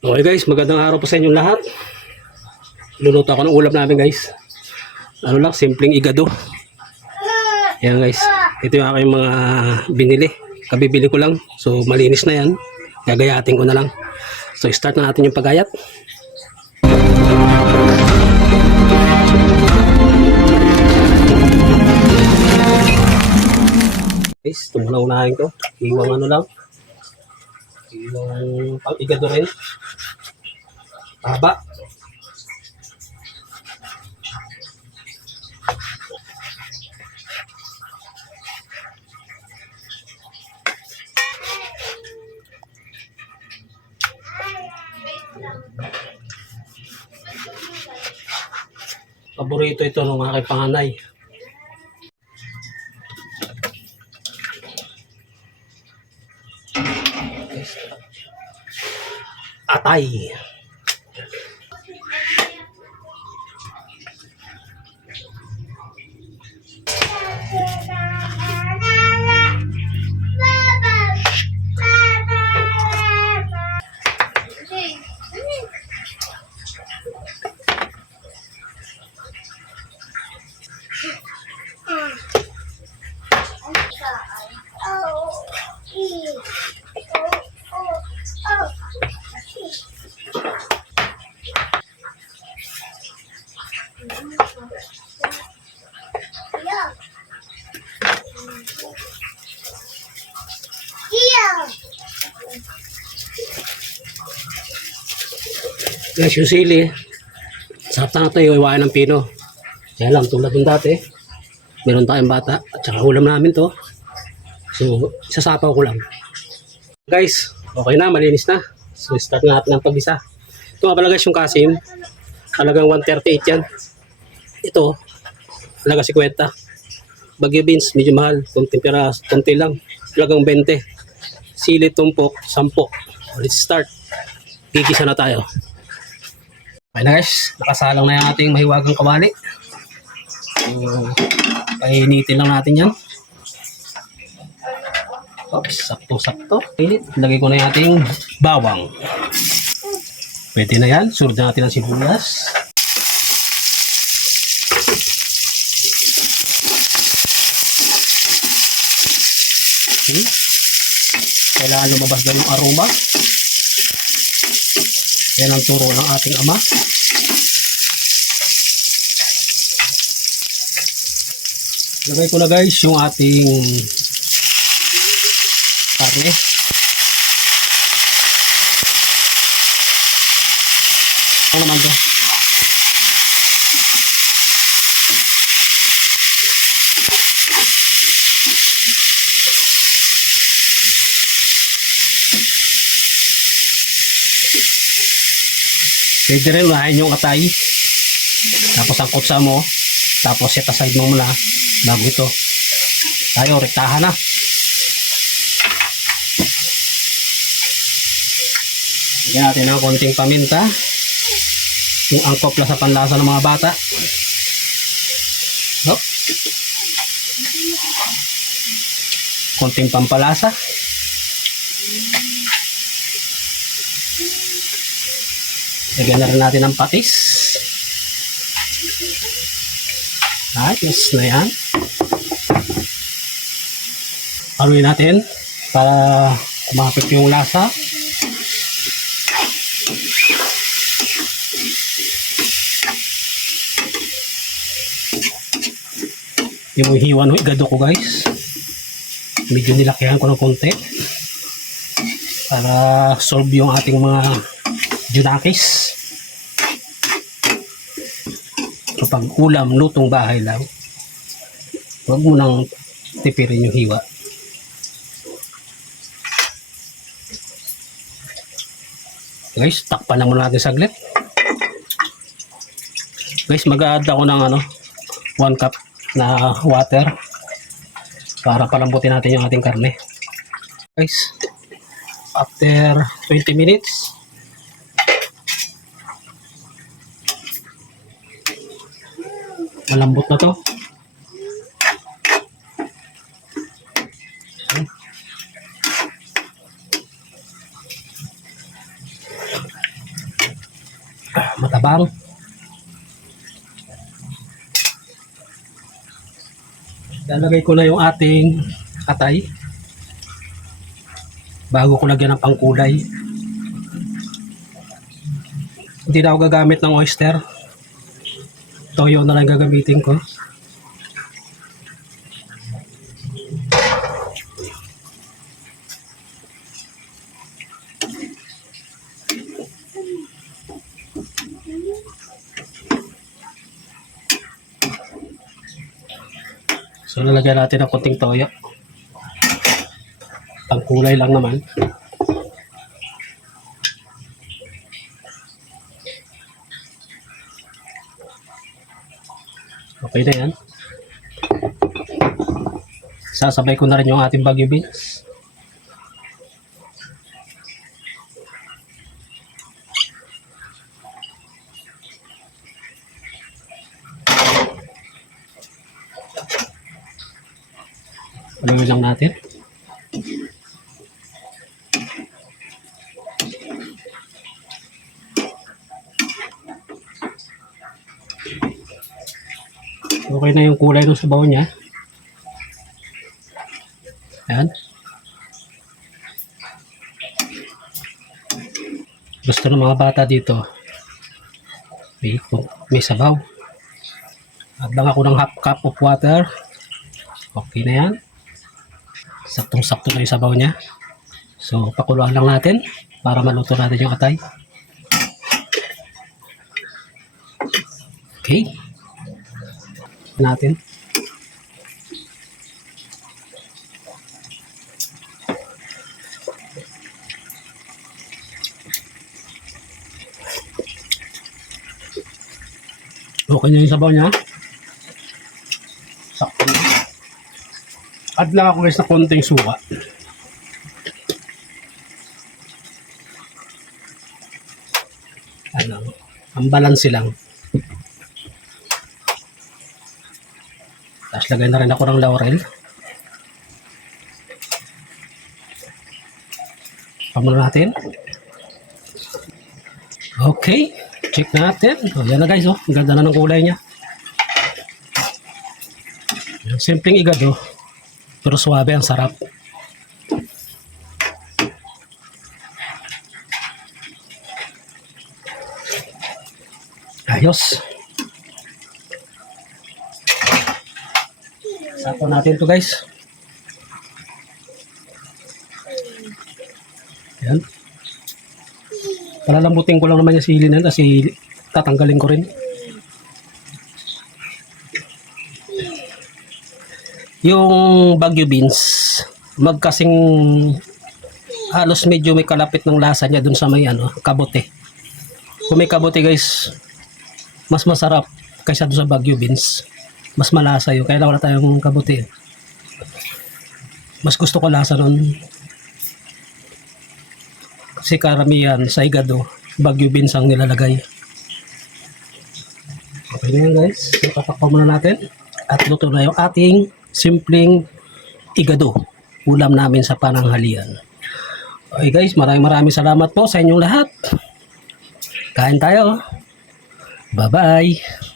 Okay guys, magandang araw po sa inyong lahat. Luluto ako ng ulam namin guys. Ano lang, simpleng igado. Yan guys, ito yung aking mga binili. Kabibili ko lang, so malinis na yan. Gagayatin ko na lang. So start na natin yung paggayat. Guys, ito muna unahin ko. Iwang ano lang. Iwang pang-igado rin. Haba. Paborito ito ng aking panganay. Atay. Guys, yung sili, sarap na ito yung iwain ng pino. Kaya lang, tulad ng dati, meron tayong bata, at saka ulam namin to. So, sasapaw ko lang. Guys, okay na, malinis na. So, start na natin ng pag-isa. Ito nga pala guys, yung kasim, halagang 138 yan. Ito, halaga 50. Bagyo beans, medyo mahal, konti lang, halagang 20. Sili tumpok, 10. Let's start. Gigisa na tayo. Okay na guys, nakasalang na yung ating mahiwagang kawali. So, painitin lang natin yan. Oops, sakto-sakto. Lagay ko na yung ating bawang. Pwede na yan. Surd na natin ang sibuyas. Okay. Kailangan lumabas na yung aroma. Yan ang turo ng ating ama. Lagay ko na guys yung ating karne. Ano naman to? Pwede rin lahain yung atay. Tapos ang kutsa mo. Tapos set aside mo muna. Bago ito. Tayo, rektahan na. Lagyan natin ng konting paminta. Yung angkop lang sa panlasa ng mga bata. Hop. Konting pampalasa. Lagyan na rin natin ng patis. Ayos na yan. Haluin natin para kumapit yung lasa. Yung hiwa ng igado ko guys, medyo nilakihan ko ng konti para solve yung ating mga junakis. Kapag ulam, lutong bahay lang, huwag mo nang tipirin yung hiwa. Guys, takpan na muna natin saglit. Guys, mag-a-add ako ng 1 cup na water para palambutin natin yung ating karne. Guys, after 20 minutes, malambot na to. matabang. Lalagay ko na yung ating atay bago ko lagyan ng pangkulay. Hindi na ako gagamit ng oyster. Toyo na lang gagamitin ko. So lalagyan natin ng konting toyo. Pangkulay lang naman. Okay na yan. Sasabay ko na rin yung ating Baguio beans. Haluin lang natin. Okay na yung kulay ng sabaw niya. Ayan. Gusto ng mga bata dito may sabaw. Add lang ako ng half cup of water. Okay na yan. Saktong-sakto na yung sabaw niya. So pakuluan lang natin para maluto natin yung atay. Okay. Natin. Okay na yung sabaw niya. Sakto. Add lang ako guys na konting suka. Ano, ang balanse lang. Tapos lagay na rin ako ng laurel. Pamulo natin. Okay. Check natin. O, yan na guys. Oh. Ang ganda na ng kulay niya. Simpleng igado. Pero suwabe, ang sarap. Ayos. Sapo natin to guys. Yan. Palalambutin ko lang naman yung sili na kasi tatanggalin ko rin. Yung Baguio beans, magkasing halos medyo may kalapit ng lasa niya dun sa may kabote. Kung may kabote guys, mas masarap kaysa dun sa Baguio beans. Mas malasa yun. Kaya wala tayong kabote. Mas gusto ko lasa nun. Kasi karamihan sa igado, Baguio beans ang nilalagay. Okay na yan guys. Tatakpan muna natin. At luto na yung ating simpleng igado. Ulam namin sa pananghalian. Okay guys, maraming salamat po sa inyong lahat. Kain tayo. Bye-bye.